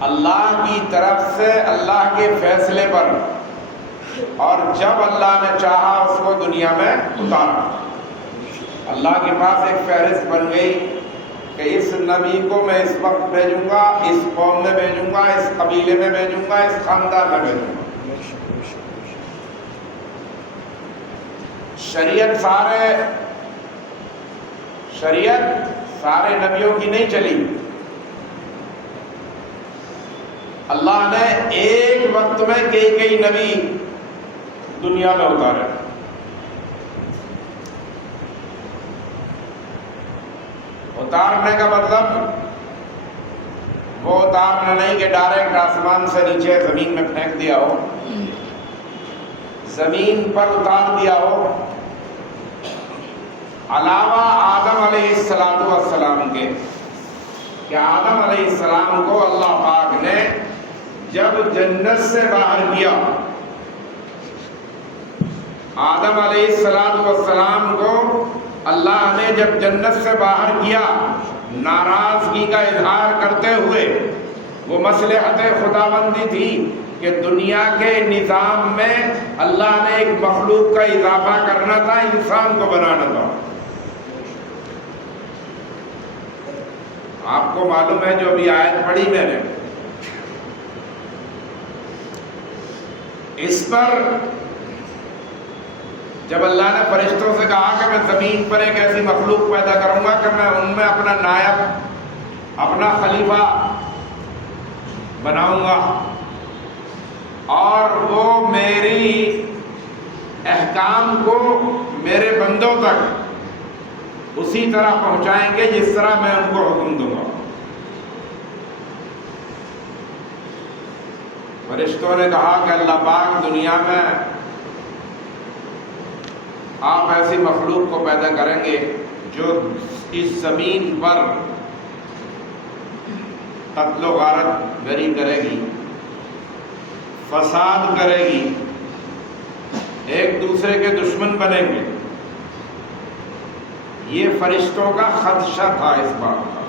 اللہ کی طرف سے اللہ کے فیصلے پر، اور جب اللہ نے چاہا اس کو دنیا میں اتارا۔ اللہ کے پاس ایک فہرست بن گئی کہ اس نبی کو میں اس وقت بھیجوں گا، اس قوم میں بھیجوں گا، اس قبیلے میں بھیجوں گا، اس خاندان میں بھیجوں گا۔ شریعت سارے نبیوں کی نہیں چلی۔ اللہ نے ایک وقت میں کئی نبی دنیا میں اتارے۔ اتارنے کا مطلب وہ اتارنا نہیں کہ ڈائریکٹ آسمان سے نیچے زمین میں پھینک دیا ہو، زمین پر اتار دیا ہو۔ علاوہ آدم علیہ السلام کے، کہ آدم علیہ السلام کو اللہ پاک نے جب جنت سے باہر کیا، آدم علیہ السلام کو اللہ نے جب جنت سے باہر کیا، ناراضگی کا اظہار کرتے ہوئے، وہ مصلحت خداوندی تھی کہ دنیا کے نظام میں اللہ نے ایک مخلوق کا اضافہ کرنا تھا، انسان کو بنانا تھا۔ آپ کو معلوم ہے جو ابھی آیت پڑھی میں نے، اس پر جب اللہ نے فرشتوں سے کہا کہ میں زمین پر ایک ایسی مخلوق پیدا کروں گا کہ میں ان میں اپنا نائب، اپنا خلیفہ بناؤں گا، اور وہ میری احکام کو میرے بندوں تک اسی طرح پہنچائیں گے جس طرح میں ان کو حکم دوں گا۔ فرشتوں نے کہا کہ اللہ پاک دنیا میں آپ ایسی مخلوق کو پیدا کریں گے جو اس زمین پر قتل و غارت گری کرے گی، فساد کرے گی، ایک دوسرے کے دشمن بنیں گے۔ یہ فرشتوں کا خدشہ تھا اس بات کا،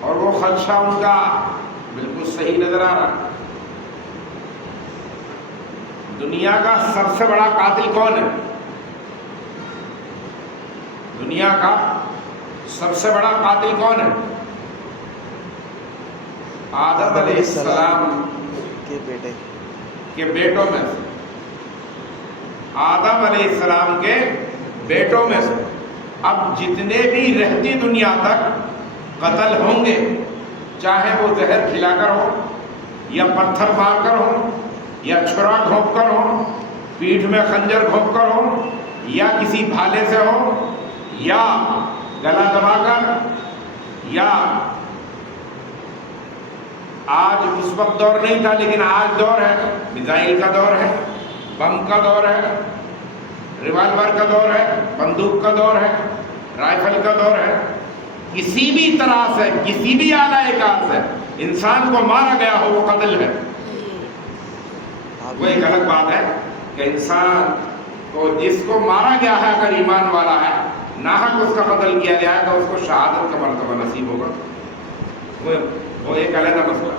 اور وہ خدشہ ان کا بالکل صحیح نظر آ رہا۔ دنیا کا سب سے بڑا قاتل کون ہے؟ دنیا کا سب سے بڑا قاتل کون ہے؟ آدم علیہ السلام کے بیٹوں میں سے، آدم علیہ السلام کے بیٹوں میں سے۔ اب جتنے بھی رہتی دنیا تک قتل ہوں گے، چاہے وہ زہر کھلا کر ہو، یا پتھر مار کر ہو، یا چھرا گھونپ کر ہو، پیٹھ میں خنجر گھونپ کر ہو، یا کسی بھالے سے ہو، یا گلا دبا کر، یا آج اس وقت دور نہیں تھا لیکن آج دور ہے، میزائل کا دور ہے، بم کا دور ہے، ریوالور کا دور ہے، بندوق کا دور ہے، رائفل کا دور ہے۔ کسی بھی طرح سے، کسی بھی آلہ کار سے انسان کو مارا گیا ہو وہ قتل ہے۔ وہ ایک الگ بات ہے کہ انسان کو جس کو مارا گیا ہے اگر ایمان والا ہے، ناحق اس کا قتل کیا گیا ہے تو اس کو شہادت کا مرتبہ نصیب ہوگا، وہ ایک علیحدہ مسئلہ۔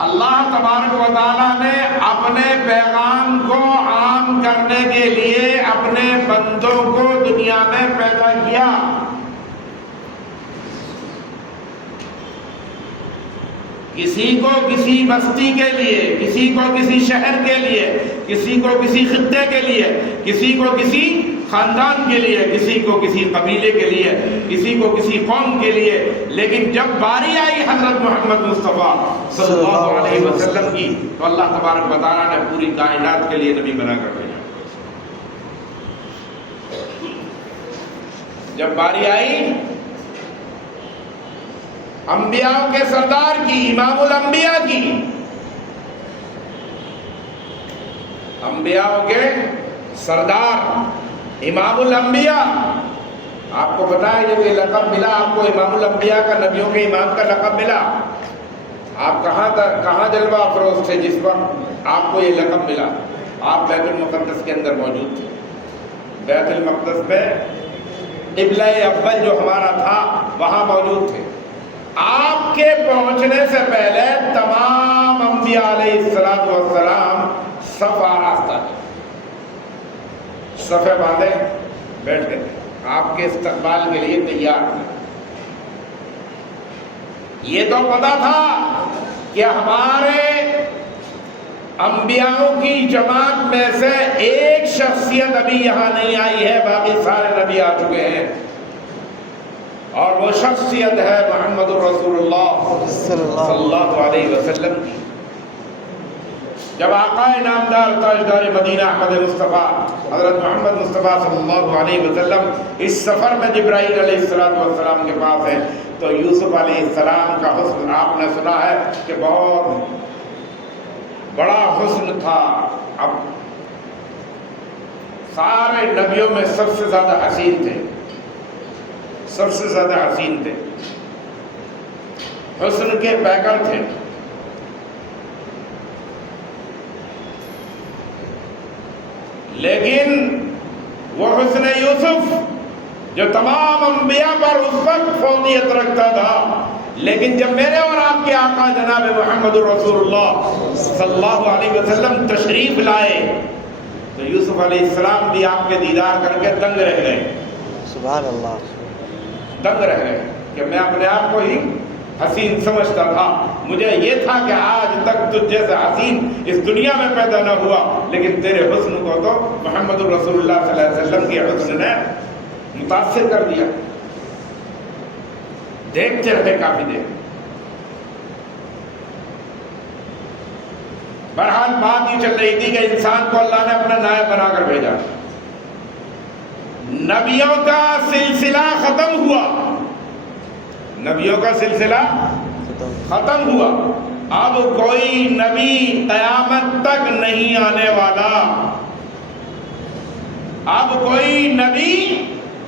اللہ تبارک و تعالیٰ نے اپنے پیغام کو عام کرنے کے لیے اپنے بندوں کو دنیا میں پیدا کیا۔ کسی کو کسی بستی کے لیے، کسی کو کسی شہر کے لیے، کسی کو کسی خطے کے لیے، کسی کو کسی خاندان کے لیے، کسی کو کسی قبیلے کے لیے، کسی کو کسی قوم کے لیے، لیکن جب باری آئی حضرت محمد مصطفیٰ صلی اللہ علیہ وسلم کی تو اللہ تبارک و تعالیٰ نے پوری کائنات کے لیے نبی بنا کر بھیجا۔ جب باری آئی انبیاء کے سردار کی، امام الانبیاء کی، انبیاء کے سردار امام الانبیاء، آپ کو پتا ہے جب یہ لقب ملا آپ کو امام الانبیاء کا، نبیوں کے امام کا لقب ملا، آپ کہاں جلوہ افروز تھے جس وقت آپ کو یہ لقب ملا؟ آپ بیت المقدس کے اندر موجود تھے۔ بیت المقدس میں قبلہ اول جو ہمارا تھا وہاں موجود تھے. آپ کے پہنچنے سے پہلے تمام انبیاء علیہ السلام صف آراستہ تھے, صفے باندھے بیٹھے تھے, آپ کے استقبال کے لیے تیار تھے. یہ تو پتا تھا کہ ہمارے انبیاء کی جماعت میں سے ایک شخصیت ابھی یہاں نہیں آئی ہے, باقی سارے نبی آ چکے ہیں, اور وہ شخصیت ہے محمد رسول اللہ صلی اللہ علیہ وسلم کی. جب آقا نامدار تاجدار مدینہ احمد مصطفیٰ حضرت محمد مصطفیٰ صلی اللہ علیہ وسلم اس سفر میں جبرائیل علیہ السلام کے پاس ہیں, تو یوسف علیہ السلام کا حسن آپ نے سنا ہے کہ بہت بڑا حسن تھا. اب سارے نبیوں میں سب سے زیادہ حسین تھے, سب سے زیادہ حسین تھے, حسن کے پیکر تھے. لیکن وہ حسن یوسف جو تمام انبیاء پر اس وقت فوقیت رکھتا تھا, لیکن جب میرے اور آپ کے آقا جناب محمد رسول اللہ صلی اللہ علیہ وسلم تشریف لائے تو یوسف علیہ السلام بھی آپ کے دیدار کر کے دنگ رہ گئے. سبحان اللہ, دنگ رہ گئے کہ میں اپنے آپ کو ہی حسین سمجھتا تھا. مجھے یہ تھا کہ آج تک تجھ جیسا حسین اس دنیا میں پیدا نہ ہوا, لیکن تیرے حسن کو تو محمد رسول اللہ صلی اللہ علیہ وسلم کے حسن نے متاثر کر دیا. دیکھتے رہے کافی دیر. بہرحال بات یہ چل رہی تھی کہ انسان کو اللہ نے اپنا نائب بنا کر بھیجا, نبیوں کا سلسلہ ختم ہوا, نبیوں کا سلسلہ ختم ہوا. اب کوئی نبی قیامت تک نہیں آنے والا, اب کوئی نبی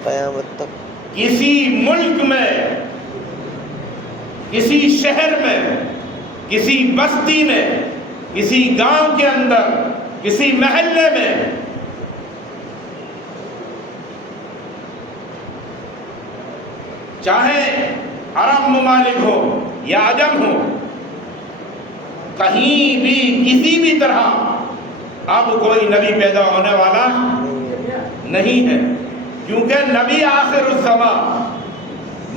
قیامت تک کسی ملک میں, کسی شہر میں, کسی بستی میں, کسی گاؤں کے اندر, کسی محلے میں چاہے عرب ممالک ہو یا عجم ہو, کہیں بھی کسی بھی طرح اب کوئی نبی پیدا ہونے والا نہیں ہے. کیونکہ نبی آخر الزمان,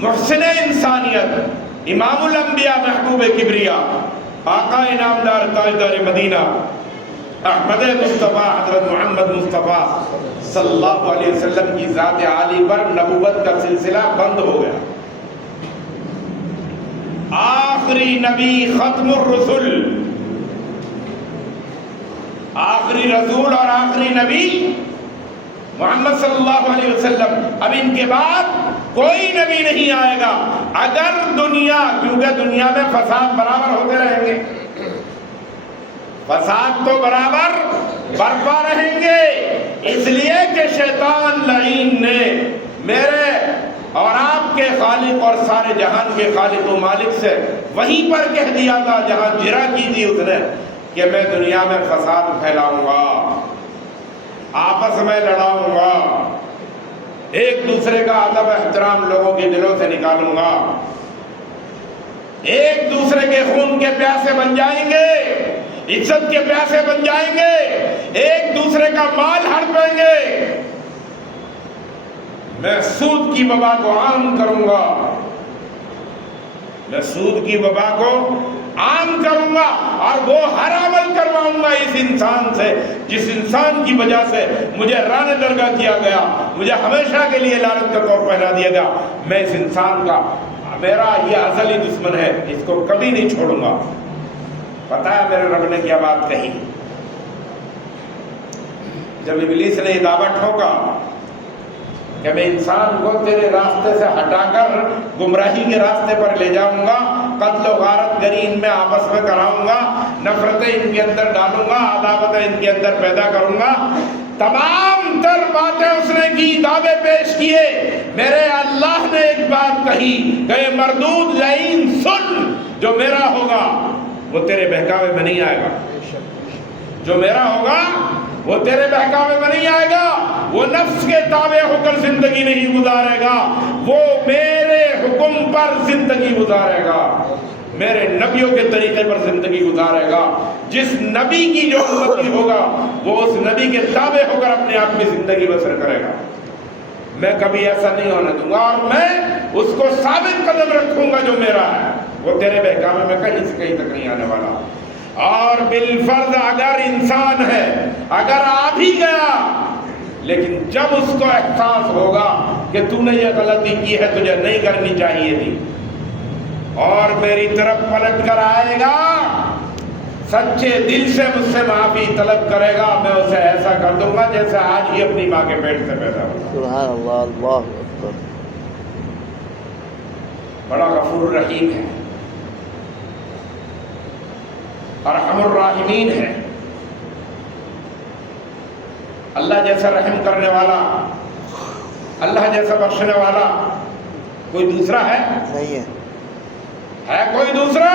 محسن انسانیت, امام الانبیاء, محبوب کبریا, آقا نامدار تاجدار مدینہ احمد مصطفیٰ حضرت محمد مصطفیٰ صلی اللہ علیہ وسلم کی ذات عالی پر نبوت کا سلسلہ بند ہو گیا. آخری نبی, ختم الرسل, آخری رسول اور آخری نبی محمد صلی اللہ علیہ وسلم. اب ان کے بعد کوئی نبی نہیں آئے گا اگر دنیا, کیونکہ دنیا میں فساد برابر ہوتے رہیں گے, فساد تو برابر برپا رہیں گے, اس لیے کہ شیطان لعین نے میرے اور آپ کے خالق اور سارے جہان کے خالق و مالک سے وہیں پر کہہ دیا تھا جہاں جرا کی تھی اس نے کہ میں دنیا میں فساد پھیلاؤں گا, آپس میں لڑاؤں گا, ایک دوسرے کا ادب احترام لوگوں کے دلوں سے نکالوں گا, ایک دوسرے کے خون کے پیاسے بن جائیں گے, عزت کے پیاسے بن جائیں گے, ایک دوسرے کا مال ہڑپیں گے. میں سود کی وبا کو عام کروں گا, میں سود کی وبا کو عام کروں گا, اور وہ ہر عمل کرواؤں گا اس انسان سے جس انسان کی وجہ سے مجھے ران درگاہ کیا گیا, مجھے ہمیشہ کے لیے لعنت کا طور پہنا دیا گیا. میں اس انسان کا, میرا یہ ازلی دشمن ہے, اس کو کبھی نہیں چھوڑوں گا. پتہ ہے میرے رب نے کیا بات کہی؟ جب ابلیس نے یہ دعویٰ ٹھوکا کہ میں انسان کو تیرے راستے سے ہٹا کر گمراہی کے راستے پر لے جاؤں گا, قتل و غارت گری ان میں آپس میں کراؤں گا, نفرتیں ان کے اندر ڈالوں گا, عداوتیں ان کے اندر پیدا کروں گا, تمام تر باتیں اس نے کی, دعوے پیش کیے. میرے اللہ نے ایک بات کہی کہ مردود لعین سن, جو میرا ہوگا وہ تیرے بہکاوے میں نہیں آئے گا, جو میرا ہوگا وہ تیرے بہکاوے میں نہیں آئے گا, وہ نفس کے تابع ہو کر زندگی نہیں گزارے گا, وہ میرے حکم پر زندگی گزارے گا، میرے نبیوں کے طریقے پر زندگی گزارے گا، جس نبی کی جو امتی ہوگا وہ اس نبی کے تابع ہو کر اپنے آپ کی زندگی بسر کرے گا۔ میں کبھی ایسا نہیں ہونے دوں گا، اور میں اس کو ثابت قدم رکھوں گا جو میرا ہے، وہ تیرے بہکامے میں کہیں سے کہیں تک نہیں آنے والا۔ اور بالفرض اگر انسان ہے، اگر آ بھی گیا، لیکن جب اس کو احساس ہوگا کہ تو نے یہ غلطی کی ہے، تجھے نہیں کرنی چاہیے تھی، اور میری طرف پلٹ کر آئے گا، سچے دل سے مجھ سے معافی طلب کرے گا، میں اسے ایسا کر دوں گا جیسے آج ہی اپنی ماں کے پیٹ سے پیدا ہوا۔ سبحان اللہ، اللہ اکبر۔ بڑا غفور رحیم ہے، ارحم الراحمین ہے۔ اللہ جیسا رحم کرنے والا، اللہ جیسا بخشنے والا کوئی دوسرا ہے؟ نہیں ہے کوئی دوسرا؟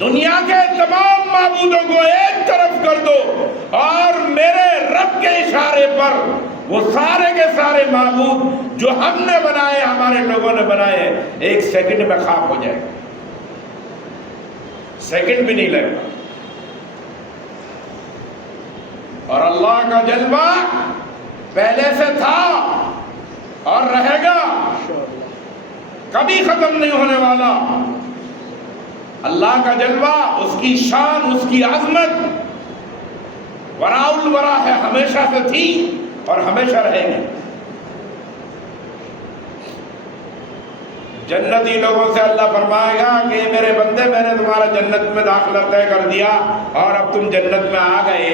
دنیا کے تمام معبودوں کو ایک طرف کر دو اور میرے رب کے اشارے پر وہ سارے کے سارے معبود جو ہم نے بنائے، ہمارے لوگوں نے بنائے، ایک سیکنڈ میں خاک ہو جائے، سیکنڈ بھی نہیں لگے گا۔ اور اللہ کا جلوہ پہلے سے تھا اور رہے گا، کبھی ختم نہیں ہونے والا۔ اللہ کا جلوہ، اس کی شان، اس کی عظمت وراء الورا ہے، ہمیشہ سے تھی اور ہمیشہ رہے گی۔ جنتی لوگوں سے اللہ فرمائے گا کہ میرے بندے، میں نے تمہارا جنت میں داخلہ طے کر دیا اور اب تم جنت میں آ گئے،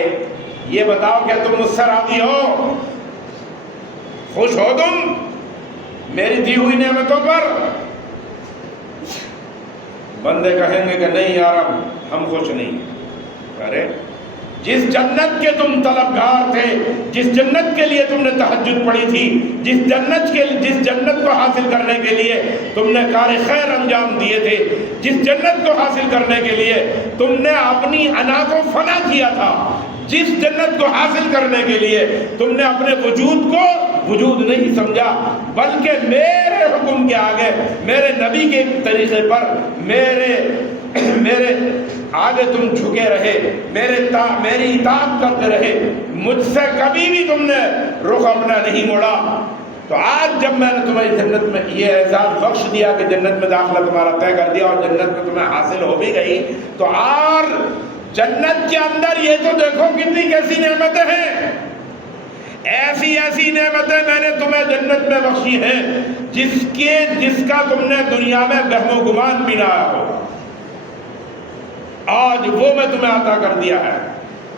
یہ بتاؤ کہ تم مجھ سے راضی ہو، خوش ہو تم میری دی ہوئی نعمتوں پر؟ بندے کہیں گے کہ نہیں یار، اب ہم خوش نہیں۔ ارے جس جنت کے تم طلبگار تھے، جس جنت کے لیے تم نے تہجد پڑھی تھی، جس جنت کو حاصل کرنے کے لیے تم نے کار خیر انجام دیے تھے، جس جنت کو حاصل کرنے کے لیے تم نے اپنی انا کو فنا کیا تھا، جس جنت کو حاصل کرنے کے لیے تم نے اپنے وجود کو وجود نہیں سمجھا، بلکہ میرے حکم کے آگے، میرے نبی کے طریقے پر میرے آگے تم جھکے رہے، میری اطاعت کرتے رہے، مجھ سے کبھی بھی تم نے رخ اپنا نہیں موڑا، تو آج جب میں نے تمہیں جنت میں یہ اعزاز بخش دیا کہ جنت میں داخلہ تمہارا طے کر دیا اور جنت میں تمہیں حاصل ہو بھی گئی، تو اور جنت کے اندر یہ تو دیکھو کتنی کیسی نعمتیں ہیں، ایسی نعمتیں میں نے تمہیں جنت میں بخشی ہیں جس کا تم نے دنیا میں وہم و گمان بھی نہ ہو، آج وہ میں تمہیں عطا کر دیا ہے،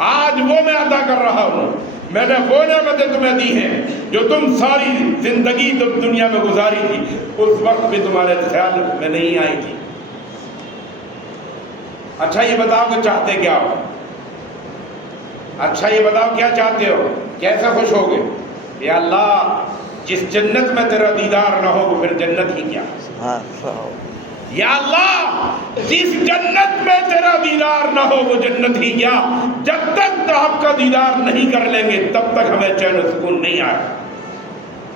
آج وہ میں عطا کر رہا ہوں۔ میں نے وہ نعمتیں تمہیں دی ہیں جو تم ساری زندگی تم دنیا میں گزاری تھی، اس وقت بھی تمہارے خیال میں نہیں آئی تھی۔ اچھا یہ بتاؤ کہ چاہتے کیا ہو؟ اچھا یہ بتاؤ کیا چاہتے ہو؟ کیسے خوش ہوگے؟ یا اللہ جس جنت میں تیرا دیدار نہ ہو وہ پھر جنت ہی کیا؟ یا اللہ جس جنت میں تیرا دیدار نہ ہو وہ جنت ہی کیا؟ جب تک آپ کا دیدار نہیں کر لیں گے تب تک ہمیں چین و سکون نہیں آئے،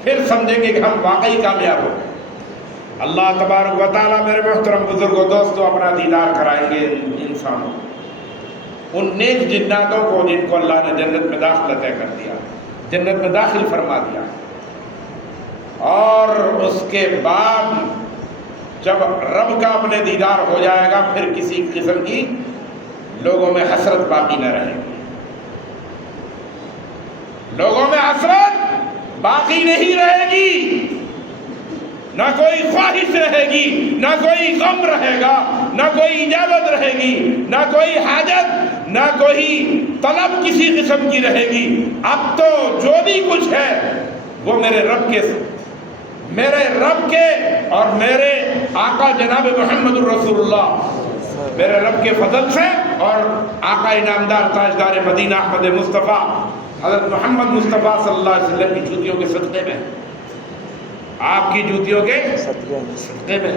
پھر سمجھیں گے کہ ہم واقعی کامیاب ہو گئے۔ اللہ تبارک و تعالیٰ میرے محترم بزرگوں دوستوں اپنا دیدار کرائیں گے انسانوں، ان نیک جناتوں کو جن کو اللہ نے جنت میں داخلہ طے کر دیا، جنت میں داخل فرما دیا، اور اس کے بعد جب رب کا اپنے دیدار ہو جائے گا پھر کسی قسم کی لوگوں میں حسرت باقی نہ رہے گی، لوگوں میں حسرت باقی نہیں رہے گی، نہ کوئی خواہش رہے گی، نہ کوئی غم رہے گا، نہ کوئی اجابت رہے گی، نہ کوئی حاجت، نہ کوئی طلب کسی قسم کی رہے گی۔ اب تو جو بھی کچھ ہے وہ میرے رب کے اور میرے آقا جناب محمد الرسول اللہ، میرے رب کے فضل سے اور آقا انعامدار تاجدار مدینہ احمد مصطفیٰ حضرت محمد مصطفیٰ صلی اللہ علیہ وسلم کی جوتیوں کے صدقے میں، آپ کی جوتیوں کے صدقے میں،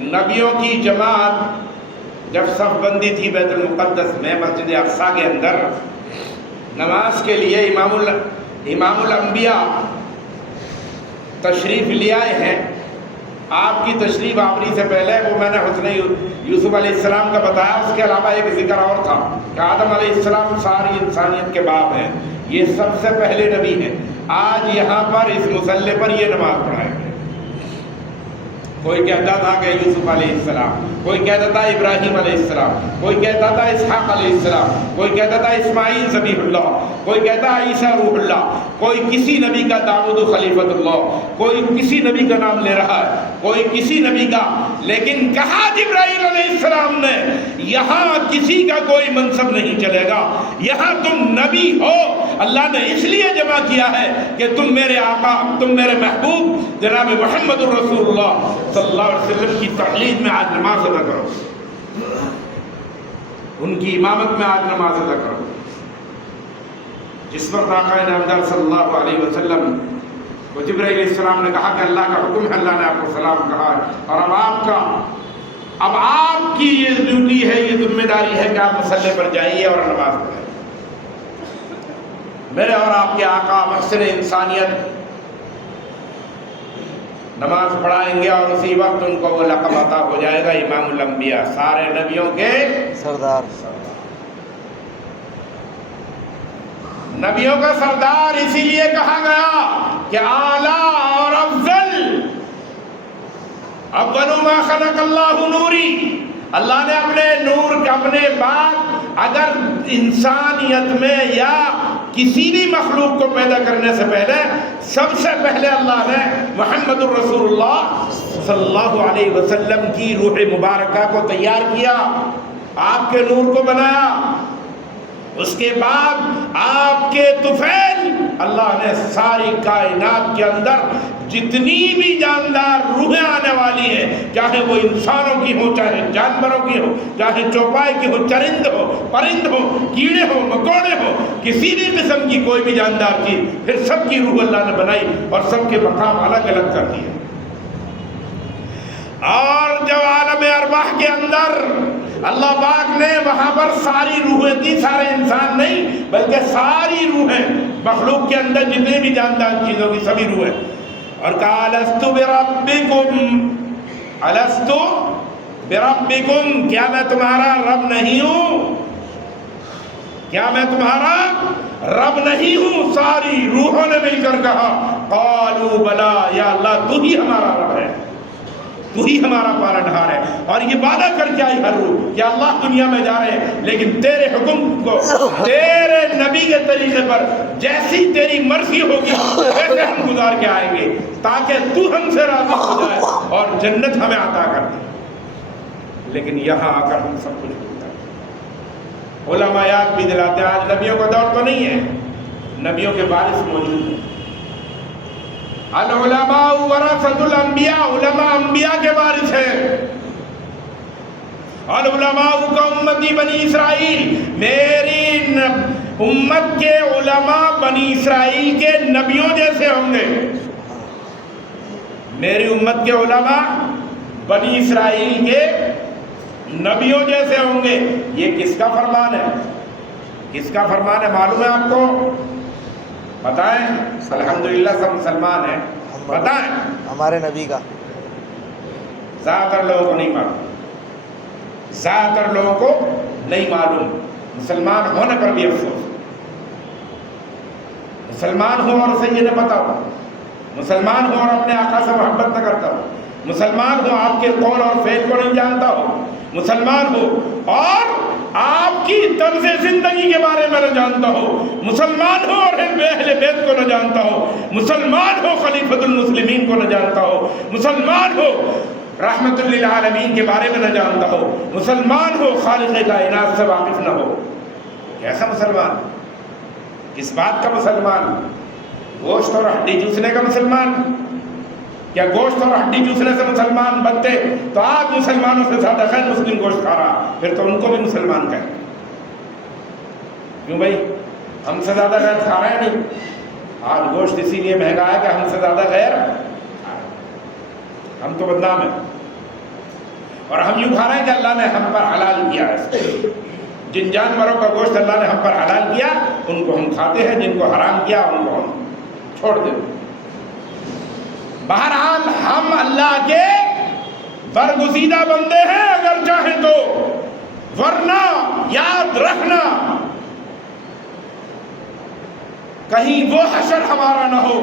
نبیوں کی جماعت جب صف بندی تھی بیت المقدس میں مسجد اقصیٰ کے اندر، نماز کے لیے امام الانبیاء تشریف لے آئے ہیں. آپ کی تشریف آوری سے پہلے وہ میں نے حسن یوسف علیہ السلام کا بتایا، اس کے علاوہ ایک ذکر اور تھا کہ آدم علیہ السلام ساری انسانیت کے باپ ہیں، یہ سب سے پہلے نبی ہیں. آج یہاں پر اس مصلی پر یہ نماز پڑھائیں گے. کوئی کہتا تھا کہ یوسف علیہ السلام، کوئی کہتا تھا ابراہیم علیہ السلام، کوئی کہتا تھا اسحاق علیہ السلام، کوئی کہتا تھا اسماعیل ذبیح اللہ، کوئی کہتا ہے عیسیٰ روح اللہ، کوئی کسی نبی کا داؤد خلیفۃ اللہ، کوئی کسی نبی کا نام لے رہا ہے، کوئی کسی نبی کا. لیکن کہا جبرائیل علیہ السلام نے یہاں کسی کا کوئی منصب نہیں چلے گا، یہاں تم نبی ہو. اللہ نے اس لیے جمع کیا ہے کہ تم میرے آقا، تم میرے محبوب جناب محمد الرسول اللہ صلی اللہ علیہ وسلم کی تقلید میں آج نماز ادا کرو، ان کی امامت میں آج نماز ادا کرو. جس وقت آقا نامدار صلی اللہ علیہ وسلم کو جبرائیل علیہ السلام نے کہا کہ اللہ کا حکم ہے، اللہ نے آپ کو سلام کہا ہے، اور اب آپ کی یہ ڈیوٹی ہے، یہ ذمہ داری ہے کہ آپ مصلی پر جائیے اور نماز پڑھیں. میرے اور آپ کے آقا محسن انسانیت نماز پڑھائیں گے، اور اسی وقت ان کو وہ لقب عطا ہو جائے گا امام الانبیاء، سارے نبیوں کے سردار. نبیوں کا سردار اسی لیے کہا گیا کہ اعلیٰ اور افضل، اول ما خلق اللہ نوری، اللہ نے اپنے نور کے اپنے بعد اگر انسانیت میں یا کسی بھی مخلوق کو پیدا کرنے سے پہلے سب سے پہلے اللہ نے محمد الرسول اللہ صلی اللہ علیہ وسلم کی روح مبارکہ کو تیار کیا، آپ کے نور کو بنایا. اس کے بعد آپ کے طفیل اللہ نے ساری کائنات کے اندر جتنی بھی جاندار روحیں آنے والی ہیں، چاہے وہ انسانوں کی ہوں، چاہے جانوروں کی ہوں، چاہے چوپائے کی ہو، چرند ہو، پرند ہو، کیڑے ہو، مکوڑے ہو، کسی بھی قسم کی کوئی بھی جاندار چیز، پھر سب کی روح اللہ نے بنائی اور سب کے مقام الگ الگ کر دیے. اور جب عالم ارواح کے اندر اللہ پاک نے وہاں پر ساری روحیں تھی، سارے انسان نہیں بلکہ ساری روحیں مخلوق کے اندر جتنے بھی جاندار چیزوں کی سبھی روحیں، اور کہا الستو بربکم، الستو بربکم، کیا میں تمہارا رب نہیں ہوں، کیا میں تمہارا رب نہیں ہوں. ساری روحوں نے مل کر کہا قالوا بلا، یا اللہ تو ہی ہمارا رب ہے، تو ہی ہمارا پالنہار ہے. اور یہ وعدہ کر کے آئی ہر روح کہ اللہ دنیا میں جا رہے ہیں لیکن تیرے حکم کو، تیرے نبی کے طریقے پر جیسی تیری مرضی ہوگی ویسے ہم گزار کے آئیں گے، تاکہ تو ہم سے راضی ہو جائے اور جنت ہمیں عطا کر دے. لیکن یہاں آ کر ہم سب کچھ بھولتے ہیں. علماء یاد بھی دلاتے ہیں، آج نبیوں کا دور تو نہیں ہے، نبیوں کے وارث موجود ہیں. العلماء ورثۃ الانبیاء، علماء انبیاء کے وارث ہیں. العلماء کا امتی بنی اسرائیل، میری امت کے علماء بنی اسرائیل کے نبیوں جیسے ہوں گے. میری امت کے علماء بنی اسرائیل کے نبیوں جیسے ہوں گے. یہ کس کا فرمان ہے؟ کس کا فرمان ہے معلوم ہے آپ کو؟ بتائیں. الحمدللہ سب مسلمان ہیں، بتائیں. ہمارے نبی کا. زیادہ تر لوگوں کو نہیں معلوم، زیادہ تر لوگوں کو نہیں معلوم. مسلمان ہونے پر بھی افسوس. مسلمان ہو اور اسے یہ نہ پتا ہو، مسلمان ہو اور اپنے آقا سے محبت نہ کرتا ہو، مسلمان ہو آپ کے قول اور فعل کو نہیں جانتا ہو، مسلمان ہو اور آپ کی طرز زندگی کے بارے میں نہ جانتا ہو، مسلمان ہو اور اہل بیت کو نہ جانتا ہو، مسلمان ہو خلیفۃ المسلمین کو نہ جانتا ہو، مسلمان ہو رحمت للعالمین کے بارے میں نہ جانتا ہو، مسلمان ہو خالق کائنات سے واقف نہ ہو. کیسا مسلمان؟ کس بات کا مسلمان؟ گوشت اور ہڈی چوسنے کا مسلمان؟ کیا گوشت اور ہڈی چوسنے سے مسلمان بنتے تو آج مسلمانوں سے زیادہ خیر مسلم گوشت کھا رہا، پھر تو ان کو بھی مسلمان کہیں. کیوں بھائی؟ ہم سے زیادہ غیر کھا رہے ہیں نہیں. آج گوشت اسی لیے مہنگا ہے کہ ہم سے زیادہ غیر، ہم تو بدنام ہیں. اور ہم یوں کھا رہے ہیں کہ اللہ نے ہم پر حلال کیا ہے. جن جانوروں کا گوشت اللہ نے ہم پر حلال کیا ان کو ہم کھاتے ہیں، جن کو حرام کیا ان کو ہم چھوڑ دیتے۔ بہرحال ہم اللہ کے برگزیدہ بندے ہیں اگر چاہیں تو، ورنہ یاد رکھنا کہیں وہ حشر ہمارا نہ ہو،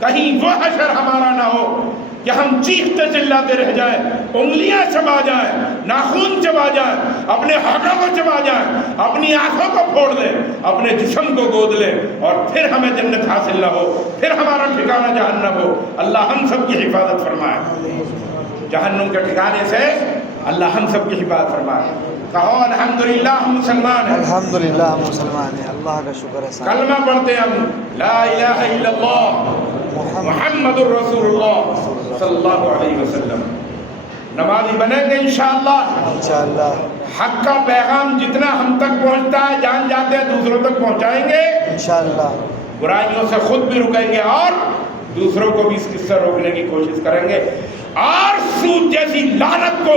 کہیں وہ حشر ہمارا نہ ہو کہ ہم چیختے چلاتے رہ جائیں، انگلیاں چبا جائیں، ناخن چبا جائیں، اپنے ہاتھوں کو چبا جائیں، اپنی آنکھوں کو پھوڑ لیں، اپنے جسم کو گود لیں، اور پھر ہمیں جنت حاصل نہ ہو، پھر ہمارا ٹھکانہ جہنم ہو۔ اللہ ہم سب کی حفاظت فرمائے جہنم کے ٹھکانے سے، اللہ ہم سب کی حفاظت فرمائے۔ کہو الحمدللہ ہم مسلمان ہیں، الحمدللہ ہم مسلمان ہیں، اللہ کا شکر ہے۔ کلمہ پڑھتے ہیں ہم، لا الہ الا اللہ محمد الرسول اللہ صلی اللہ علیہ وسلم۔ نمازی بنیں گے انشاءاللہ، انشاءاللہ حق کا پیغام جتنا ہم تک پہنچتا ہے جان جاتے ہیں دوسروں تک پہنچائیں گے، انشاءاللہ برائیوں سے خود بھی رکیں گے اور دوسروں کو بھی اس قصے روکنے کی کوشش کریں گے، اور سود جیسی لعنت کو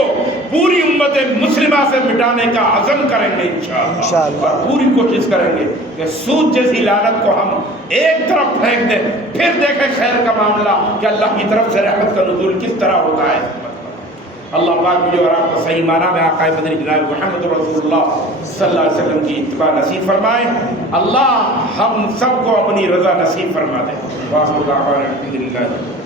پوری امت مسلمہ سے مٹانے کا عزم کریں گے انشاءاللہ، اور پوری کوشش کریں گے کہ سود جیسی لعنت کو ہم ایک طرف پھینک دیں، پھر دیکھیں خیر کا معاملہ کہ اللہ کی طرف سے رحمت کا نزول کس طرح ہوتا ہے۔ اللہ پاک مجھے اور آپ کو صحیح معنی میں آقائے مدنی جناب محمد رسول اللہ صلی اللہ علیہ وسلم کی اتباع نصیب فرمائے، اللہ ہم سب کو اپنی رضا نصیب فرما دے۔ وآخر دعوانا الحمدللہ۔